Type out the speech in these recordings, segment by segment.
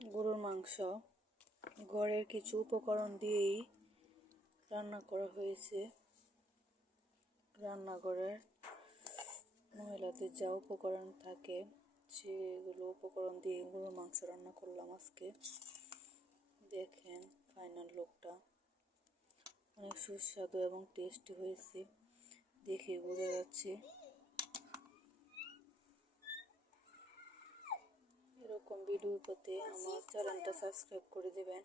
গরুর মাংস ঘরের কিছু উপকরণ দিয়েই রান্না করা হয়েছে। রান্নাঘরের মহিলাদের যা উপকরণ থাকে সেগুলো উপকরণ দিয়ে গরুর মাংস রান্না করলাম আজকে। দেখেন ফাইনাল লুকটা অনেক সুস্বাদু এবং টেস্টি হয়েছে, দেখে বোঝা যাচ্ছে। এরকম ভিডিও পেতে আমার চ্যানেলটা সাবস্ক্রাইব করে দেবেন।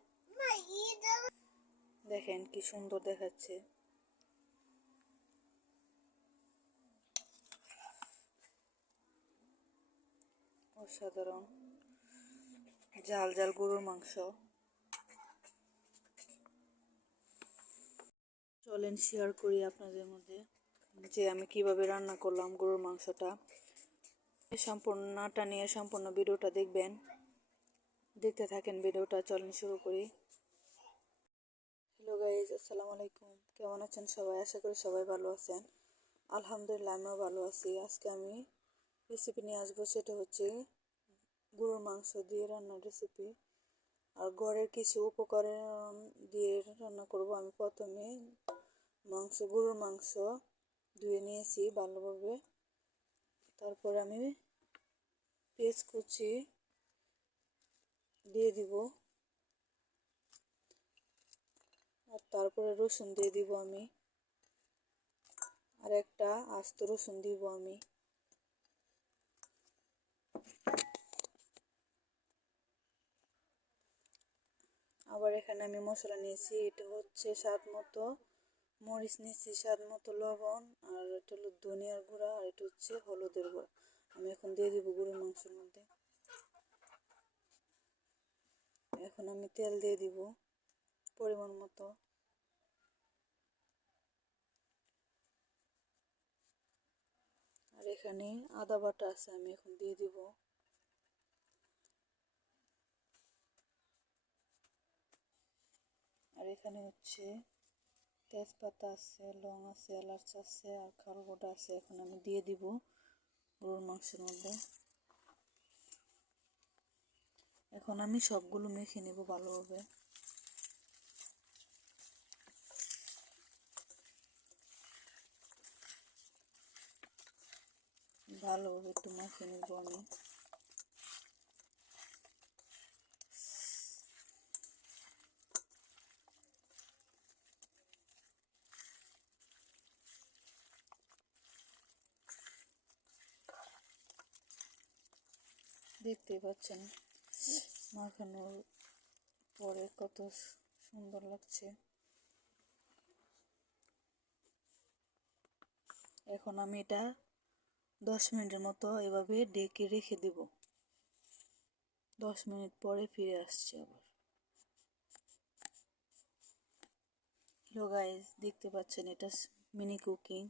দেখেন কি সুন্দর দেখাচ্ছে। অসাধারণ ঝাল ঝাল গরুর মাংস। চলেন শেয়ার করি আপনাদের মধ্যে যে আমি কিভাবে রান্না করলাম গরুর মাংসটা। সম্পূর্ণটা নিয়ে সম্পূর্ণ ভিডিওটা দেখবেন, দেখতে থাকেন ভিডিওটা। চলেন শুরু করি। হ্যালো গাইজ, আসসালামু আলাইকুম। কেমন আছেন সবাই? আশা করি সবাই ভালো আছেন। আলহামদুলিল্লাহ আমিও ভালো আছি। আজকে আমি রেসিপি নিয়ে আসবো, সেটা হচ্ছে গরুর মাংস দিয়ে রান্নার রেসিপি। আর ঘরের কিছু উপকরণ দিয়ে রান্না করব। আমি প্রথমে গরুর মাংস ধুয়ে নিয়েছি ভালোভাবে। তারপর আমি পেঁয়াজ কুচি দিয়ে দিব, আর তারপরে রসুন দিয়ে দিব আমি, আর একটা আস্ত রসুন দিব আমি। আবার এখানে আমি মশলা নিয়েছি, এটা হচ্ছে স্বাদ মতো মরিচ নিয়েছি, স্বাদ মতো লবণ, আর এটা হলো ধনিয়ার গুঁড়া, আর এটা হচ্ছে হলুদের গুঁড়া। আমি এখন দিয়ে দিব গরুর মাংসের মধ্যে। এখন আমি তেল দিয়ে দিব পরিমাণ মতো। আর এখানে আদা বাটা আছে, আমি এখন দিয়ে দিব। আর এখানে হচ্ছে তেজপাতা আছে, লং আছে, এলাচ আছে, আর খারগোটা আছে। এখন আমি দিয়ে দিব গরুর মাংসের মধ্যে। এখন আমি সবগুলো মেখে নেব ভালোভাবে। ভালোভাবে একটু মেখে নেব আমি। দেখতেই পাচ্ছেন মাখানোর পরে কত সুন্দর লাগছে। এখন আমি এটা 10 মিনিটের মতো এভাবে ঢেকে রেখে দেব। 10 মিনিট পরে ফিরে আসছি আবার। হ্যালো গাইজ, দেখতে পাচ্ছেন এটা মিনি কুকিং।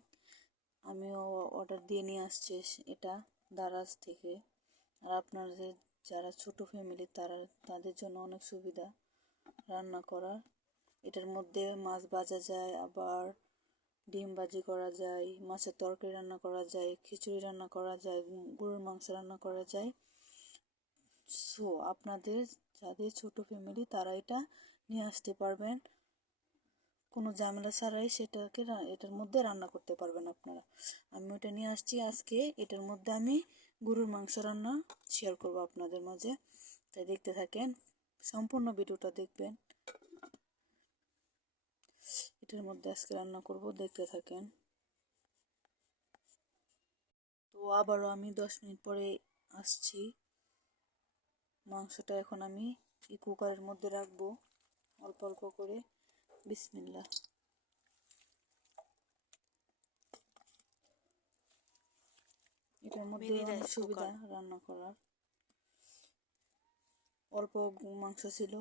আমিও অর্ডার দিয়ে নিয়ে আসছি এটা দারাজ থেকে। আর আপনাদের যারা ছোট ফ্যামিলি তাদের জন্য অনেক সুবিধা রান্না করার। এটার মধ্যে মাছ ভাজা যায়, আবার ডিম ভাজি করা যায়, মাছের তরকারি রান্না করা যায়, খিচুড়ি রান্না করা যায়, গরুর মাংস রান্না করা যায়। সো আপনাদের যাদের ছোট ফ্যামিলি তারা এটা নিয়ে আসতে পারবেন, কোনো ঝামেলা ছাড়াই সেটাকে এটার মধ্যে রান্না করতে পারবেন আপনারা। আমি ওটা নিয়ে আসছি আজকে। এটার মধ্যে আমি গরুর মাংস রান্না শেয়ার করব আপনাদের মাঝে, তাই দেখতে থাকেন, সম্পূর্ণ ভিডিওটা দেখবেন। এটার মধ্যে আজকে রান্না করব, দেখতে থাকেন। তো আবারও আমি 10 মিনিট পরে আসছি। মাংসটা এখন আমি এই কুকারের মধ্যে রাখবো অল্প অল্প করে। বিসমিল্লাহ। এটার মধ্যে অনেক সুবিধা রান্না করার। অল্প মাংস ছিল,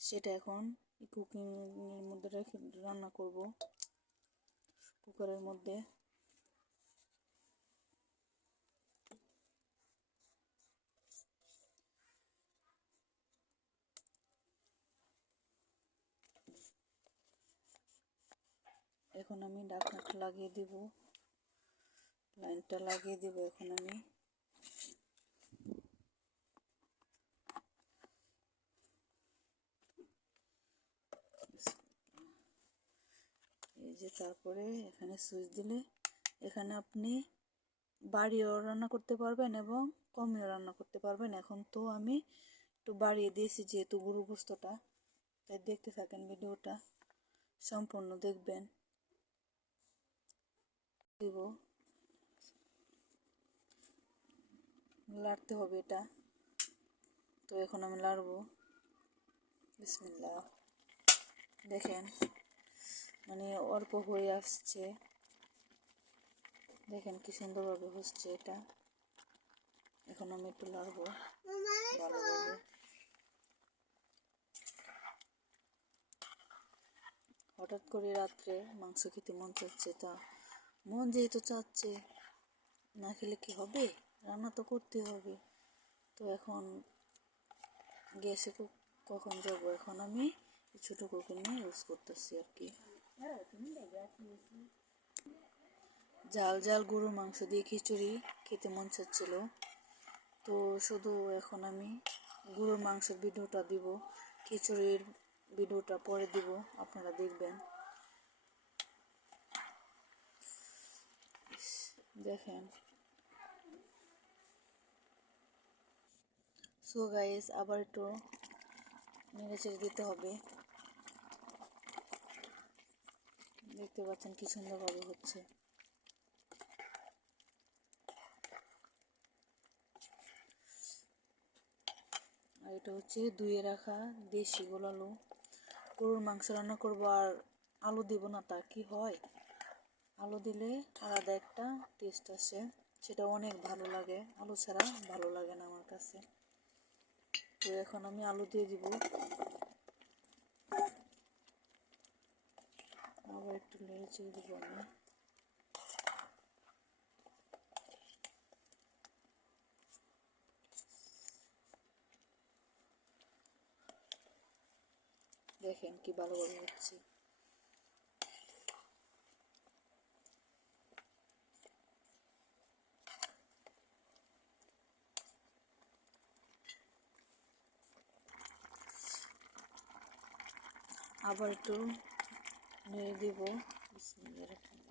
সেটা এখন কুকিং এর মধ্যে রেখে রান্না করব কুকারের মধ্যে। এখন আমি ঢাকনাটা লাগিয়ে দিব, লাইনটা লাগিয়ে দিব। এখন আমি যে তারপরে এখানে সুইচ দিলে এখানে আপনি বাড়িয়েও রান্না করতে পারবেন এবং কমিয়েও রান্না করতে পারবেন। এখন তো আমি একটু বাড়িয়ে দিয়েছি যেহেতু গরু গোস্তটা, তাই দেখতে থাকেন ভিডিওটা সম্পূর্ণ দেখবেন। দিব লাড়তে হবে এটা, তো এখন আমি লাড়বো। বিসমিল্লাহ। দেখেন মানে অল্প হয়ে আসছে, দেখেন কি সুন্দরভাবে হচ্ছে এটা। এখন আমি একটু লাড়বো ভালোভাবে। হঠাৎ করে রাত্রে মাংস খেতে মন চাচ্ছে, তা মন যেহেতু চাচ্ছে না খেলে কি হবে, রান্না তো করতে হবে। তো এখন গ্যাসে কখন যাব, এখন আমি ছোটো কুকুর নিয়ে ইউজ করতেছি আর কি। ঝাল ঝাল গরুর মাংস দিয়ে খিচুড়ি খেতে মন চাচ্ছিল, তো শুধু এখন আমি গরুর মাংসের ভিডিওটা দিব, খিচুড়ির ভিডিওটা পরে দিব, আপনারা দেখবেন। দেখেন সো গাইস, আবার একটু নেড়ে চেড়ে দিতে হবে। দেখতে পাচ্ছেন কি সুন্দরভাবে হচ্ছে। আর এটা হচ্ছে ধুয়ে রাখা দেশি গোল আলু। গরুর মাংস রান্না করবো আর আলু দিব না তা কি হয়? আলু দিলে আলাদা একটা টেস্ট আসে, সেটা অনেক ভালো লাগে। আলু ছাড়া ভালো লাগে না আমার কাছে। তো এখন আমি আলু দিয়ে দিব, আবার একটু নেড়ে চেড়ে দিব আমি। দেখেন কি ভালোভাবে হচ্ছে। আবার একটু নেড়ে দিব। বিসমিল্লাহির রহমানির রহিম।